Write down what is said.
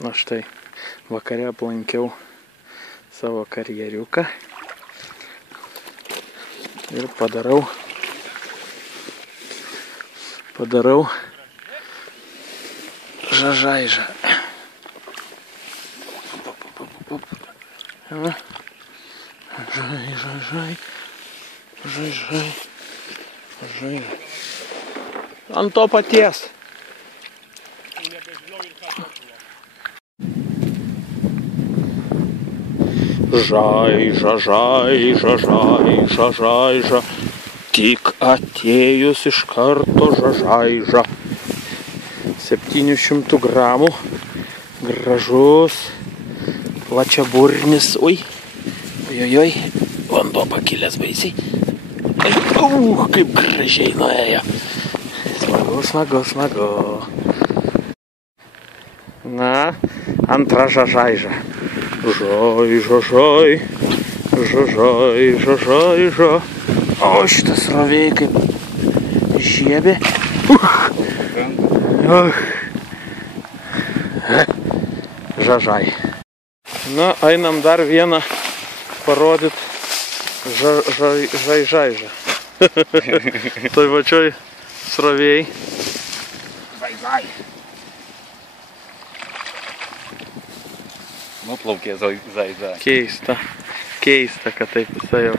Na štai, vakare aplankiau savo karjeriuką ir padarau žažaižą. Žai. Ant to paties. Žaiža. Tik atėjus iš karto žažaiža. 700 gramų. Gražus. Plačiaburnis. Oi. Vanduo pakilęs baisiai. Kaip gražiai nuėjo. Smagu. Na, antra žažaiža. Žažaiža. O, šitas rovėjai kaip žiebė. Žažai. Na, einam dar vieną parodyt žaižaižą. Toj pačioj srovėjai. Zai. Nuplaukė zai. Keista, kad taip visai jau